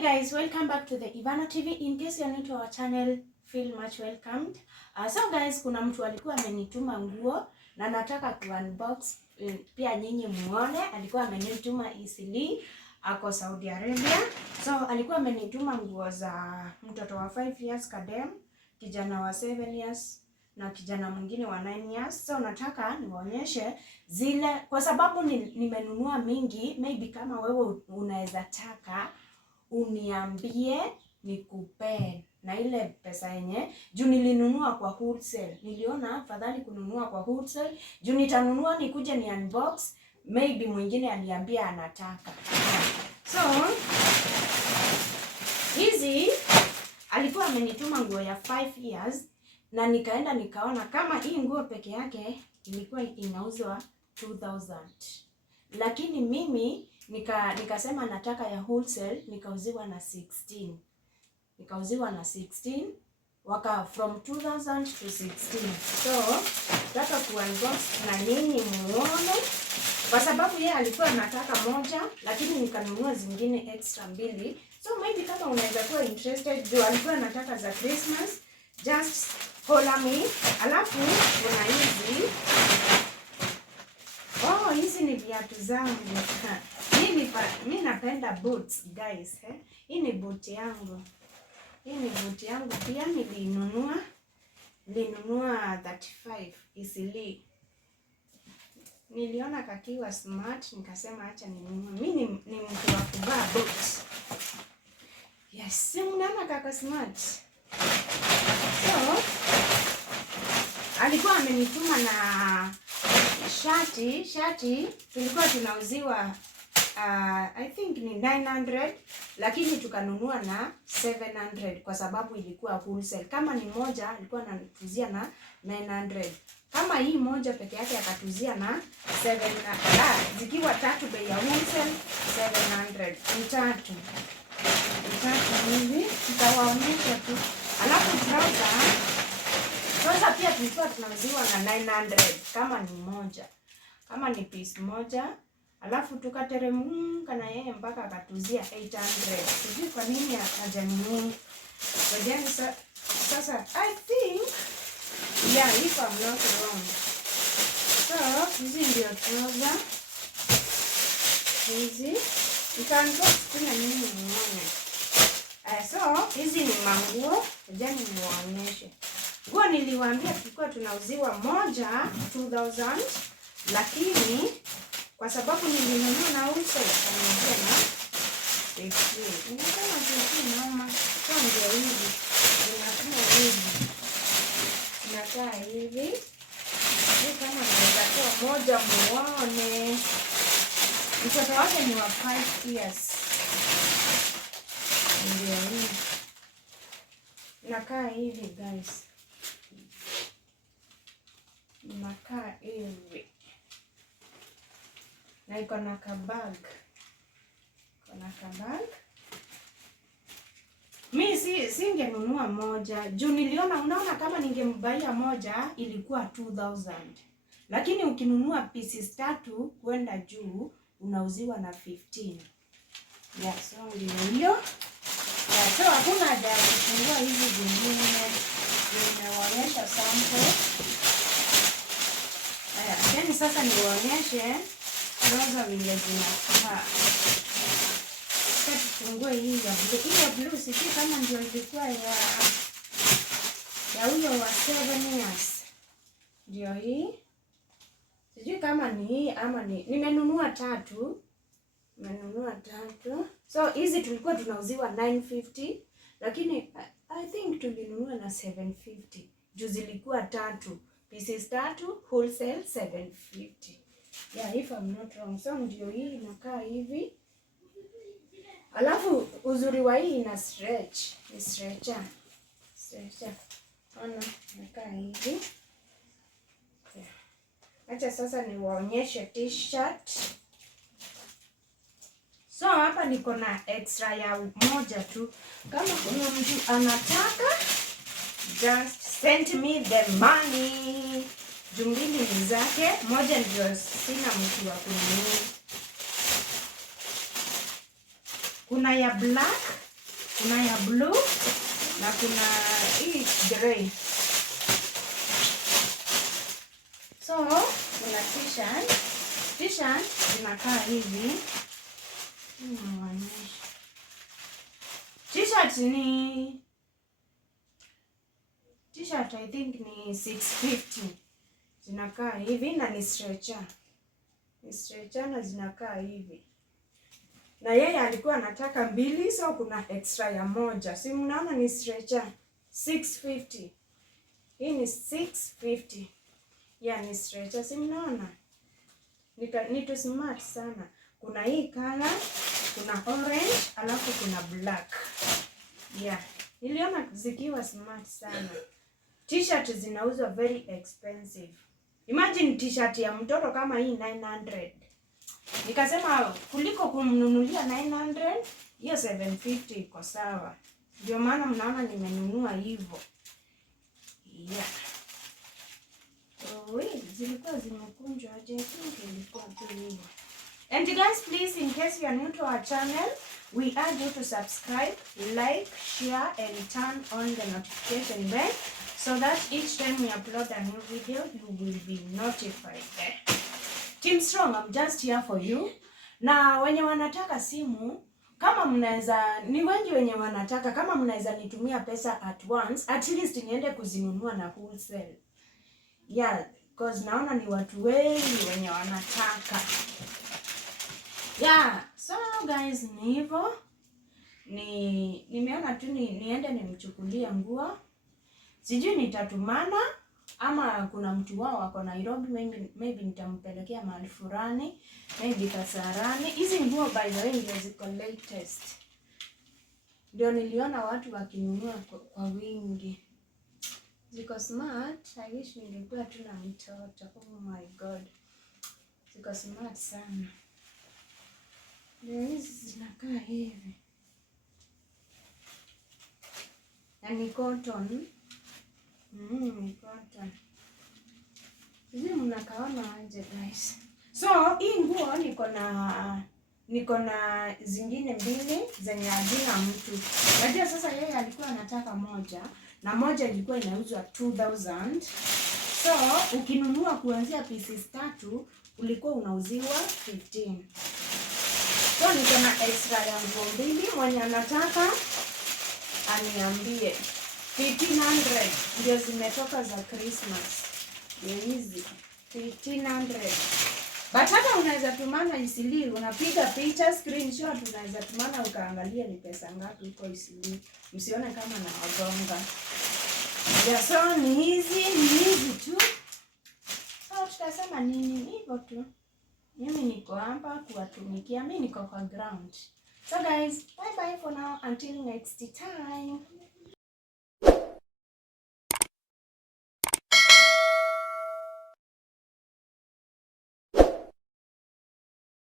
Hey guys, welcome back to the Ivana TV. In case you're new to our channel, feel much welcomed. So guys, kuna mtu alikuwa amenituma nguo na nataka ku-unbox pia nyinyi muone. Alikuwa amenituma Eastleigh, ako Saudi Arabia. So alikuwa amenituma nguo za mtoto wa 5 years kadem, kijana wa 7 years na kijana mwingine wa 9 years. So nataka niwaonyeshe zile kwa sababu nimenunua mingi. Maybe kama wewe unaweza taka uniambie nikupe na ile pesa yenye juu nilinunua kwa wholesale. Niliona afadhali kununua kwa wholesale juu nitanunua nikuje ni unbox, maybe mwingine aniambia anataka. So hizi alikuwa amenituma nguo ya 5 years na nikaenda nikaona kama hii nguo peke yake ilikuwa inauzwa 2000, lakini mimi nikasema nataka ya wholesale, nikauziwa na 16. Nikauziwa na 16 waka from 2000 to 16. So nataka kuunbox na nyinyi muone kwa sababu yeye alikuwa anataka moja lakini nikanunua zingine extra mbili. So maybe kama unaweza kuwa interested, juu alikuwa anataka za Christmas, just holler me. Alafu kuna hizi. Oh, hizi ni viatu zangu. Mimi napenda boots guys, Hii ni boot yangu. Hii ni boot yangu pia nilinunua 35 Eastleigh. Niliona kakiwa smart nikasema acha ninunue. Mimi ni mtu wa kuvaa boots. Yes, mnaona kaka smart. So alikuwa amenituma na shati tulikuwa tunauziwa I think ni 900 lakini tukanunua na 700 kwa sababu ilikuwa wholesale. Kama ni moja alikuwa anatuzia na 900. Kama hii moja peke yake akatuzia na 700. Zikiwa tatu bei ya wholesale 700. Tatu hivi nitawaonyesha tu. Alafu trouser pia tulikuwa tunauziwa na 900 kama ni moja. Kama ni piece moja. Alafu tukateremka na yeye mpaka akatuzia 800. Sijui kwa nini hajanunua. Wajani sasa I think if I'm not wrong. So hizi ndio trouser. Hizi nitaunbox tena nini muone. So hizi ni manguo. Wajani niwaonyeshe. Nguo niliwaambia tulikuwa tunauziwa moja 2000 lakini kwa sababu nilinunua na wholesale kaniambia na 15. Ninasema 15 mama. Kwa ndio hivi. Ninafanya hivi. Inakaa hivi. Hii kama naweza toa moja muone. Mtoto wake ni wa 5 years. Ndio hivi. Inakaa hivi guys. Inakaa hivi. Na iko na kabag. Mimi singenunua moja. Juu niliona unaona kama ningembaia moja ilikuwa 2000. Lakini ukinunua pieces tatu kwenda juu unauziwa na 15. Yeah, so ndio hiyo. Yeah, so hakuna haja ya kufungua hizi zingine. Nimewaonyesha sample. Yaani sasa niwaonyeshe trouser vile zinakaa. Sasa tufungue hii ya blue. Hii ya blue sijui kama ndio ilikuwa ya huyo wa 7 years. Ndio hii. Sijui kama ni hii ama ni. Nimenunua tatu. So hizi tulikuwa tunauziwa 950 lakini I think tulinunua na 750. Juu zilikuwa tatu. Pieces tatu, wholesale 750. Yeah, if I'm not wrong. So ndio hii inakaa hivi. Alafu uzuri wa hii ina stretch. Ni stretcher. Ona, inakaa hivi. Yeah. Acha sasa niwaonyeshe t-shirt. So hapa niko na extra ya moja tu. Kama kuna mtu anataka, just send me the money. Jumbili ni zake, moja ndio sina mtu wa kununua. Kuna ya black kuna ya blue na kuna hii grey. So kuna t-shirt zinakaa hivi. T-shirt I think ni 650. Zinakaa hivi na ni stretcher. Ni stretcher na zinakaa hivi. Na yeye alikuwa anataka mbili, so kuna extra ya moja. Si mnaona ni stretcher 650. Hii ni 650. Yeah, ni stretcher. Si mnaona? Nito smart sana. Kuna hii color, kuna orange, alafu kuna black. Yeah. Niliona zikiwa smart sana. T-shirt zinauzwa very expensive. Imagine t-shirt ya mtoto kama hii 900. Nikasema kuliko kumnunulia 900, hiyo 750 iko sawa. Ndio maana mnaona nimenunua hivyo. Yeah. Oh, zilikuwa zimekunjwa aje? Ilikuwa tu hivyo. And guys, please, in case you are new to our channel, we urge you to subscribe, like, share, and turn on the notification bell so that each time we upload a new video, you will be notified. Team Strong, I'm just here for you. Na wenye wanataka simu, kama mnaweza, ni wengi wenye wanataka, kama mnaweza nitumia pesa at once, at least niende kuzinunua na wholesale. Yeah, because naona ni watu wengi wenye wanataka. Yeah, so guys, ni hivyo. Nimeona tu niende nimchukulie nguo. Sijui nitatumana ama kuna mtu wao wako Nairobi, maybe nitampelekea mahali fulani, maybe Kasarani. Hizi nguo by the way ndio ziko latest. Ndio niliona watu wakinunua kwa wingi. Ziko smart. I wish ningekuwa tu na mtoto. Oh my god. Ziko smart sana. Ndio hizi zinakaa hivi. Na ni cotton. Ni cotton. Hizi mnakaona aje guys. So hii nguo niko na zingine mbili zenye hazina mtu. Unajua sasa yeye alikuwa anataka moja na moja ilikuwa inauzwa 2000. So ukinunua kuanzia pieces 3 ulikuwa unauziwa 15. So niko na extra ya nguo mbili, mwenye anataka aniambie. 1500 ndio zimetoka za Christmas. Ndio hizi 1500. But hata unaweza tumana Eastleigh, unapiga picha screenshot, unaweza tumana ukaangalia ni pesa ngapi huko Eastleigh. Msione kama na wagonga. Yeah, so ni hizi tu. So tutasema nini hivyo tu. Mimi niko hapa kuwatumikia, mimi niko kwa ground. So guys, bye bye for now until next time.